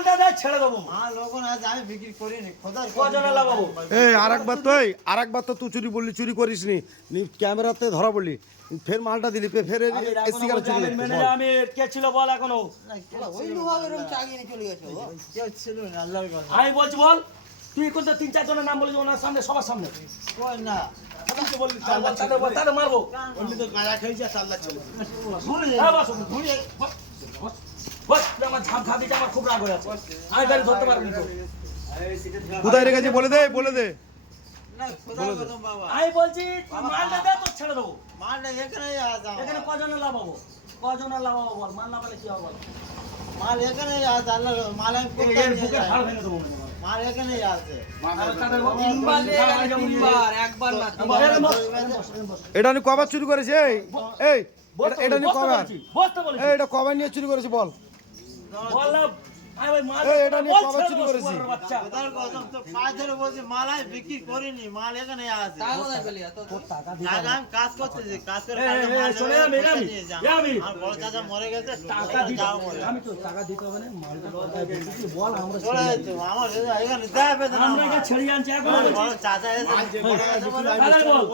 মালটা দে ছেড়ে দেবো। মাল লোকন আজ আমি বিক্রি করিনি খোদার কজনে লাগাবো? এই আরেকবার তো তুই চুরি করিসনি ক্যামেরাতে ধরা বললি ফের মালটা দিলি ফের আমি রাখবো না সিগারেট বলছি, আমি মেনে নিলাম, আমি কে ছিল বল এখনো? ওই লোহার এরকম চাগিয়ে নিয়ে চলে গেছে ও কেউ ছিল না আল্লাহর কথা আমি বলছি বল, তুই কোনটা 3-4 জনের নাম বলেছিস ওনার সামনে, সবার সামনে কই না তুই তো বললি তাদের মারবো। অন্য তো গাঁজা খেয়েছে আল্লাহ ছিল হ্যাঁ, বস, বস, বস, বস, আমার ঝাপ খা দিতে আমার খুব রাগ হয়ে আছে, আমি গাড়ি ধরতে পারবো না তো। কোথায় রেখেছে বলে দে না খোদার কথা বাবা আমি বলছি তুই মালটা দে তো ছেড়ে দেবো। মালটা এখানেই আছে এখানে কজনে লাগাবো? কজনে লাগাবো বল, মাল না পেলে কি হবে বল? মাল এখানেই আছে আল্লাহর কথা মাল আমি কোথায় এর নিয়ে বুকে যাই? হাড় ভেঙে দেবো মনে হয়। মাল এখানেই আছে তাদের বল, তিনবার নিয়ে গেলে তিনবার, একবার না, তিনবার। এটা নিয়ে কবার চুরি করেছে এই এটা নিয়ে কবার বসতে বলেছি, এটা কবার নিয়ে চুরি করেছে বল বললাম আমি ওই মাল এই, এটা নিয়ে বল কবার ছেড়ে চুরি দেবো, করেছি? শুয়োরের বাচ্চা। খোদার কথা তো পাঁচ ধরে বলছি মাল আমি বিক্রি করিনি মাল এখানেই আছে টাকা কোথায় পেলি এত? টাকা দিতে টাকা আমি কাজ করতেছি কাজ করে এই, কালকে এই, মাল শোনে নেবে, আমি, পয়সা আমি, নিয়ে যাও। আমি। আমার বড় চাচা মরে গেছে টাকা দিতে যাও হবে। বলে। আমি তো টাকা দিতে হবে না, মালটা কোথায় দিয়েছি তুই বল, আমরা চলে ছেড়ে যেত, আমার এখানে দেবে না আমরা এখানে ছেড়ে আনছি এখন আমার বলছি। বড় চাচা এসে মরে গেছে বলে আমি তাহলে বল,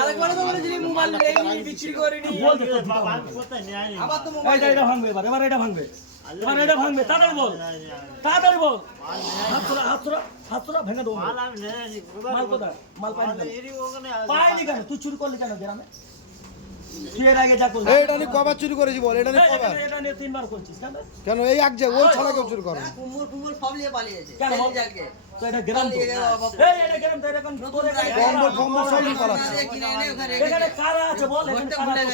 আরেকবারে তো বলেছিলি মোবাইল নেই, বিক্রি করিনি। বল দে তো দিতে বাবা, হবে। আমি কোথায় নিয়ে আইনি? আবার তো মোবাইল এটা ভাঙবে এবার এটা ভাঙবে, এবার এটা ভাঙবে, তাড়াতাড়ি বল, তাড়াতাড়ি বল। হাত তোরা ভেঙে দেবো। মাল আমি নিয়ে আইনি, খোদার মাল কথা। কোথায়? মাল পাইনি মাল কেন? এরই ওখানে আছে। পাইনি কেন? তুই চুরি করলি কেন গ্রামে? তুই এর আগে যা করলি। এটা নিয়ে কবার চুরি করেছি বল এটা নিয়ে কবার এটা নিয়ে 3 বার করছিস কেন? কেন এই এক যে ওই ছাড়া কেউ চুরি করে না। কুমুর সব নিয়ে পালিয়েছে। কেন? তেল জাগে। তো এটা গ্রাম তো। পালিয়ে গেল বাবা। এই এটা গ্রাম তো, এটা কোন তোর এখানে কম্বল সব নিয়ে পালাচ্ছে। কিনে এনে ওখানে এখানে রেখেছে। কারা আছে বল, এখানে ঘরটা কারা ভুলে আছে?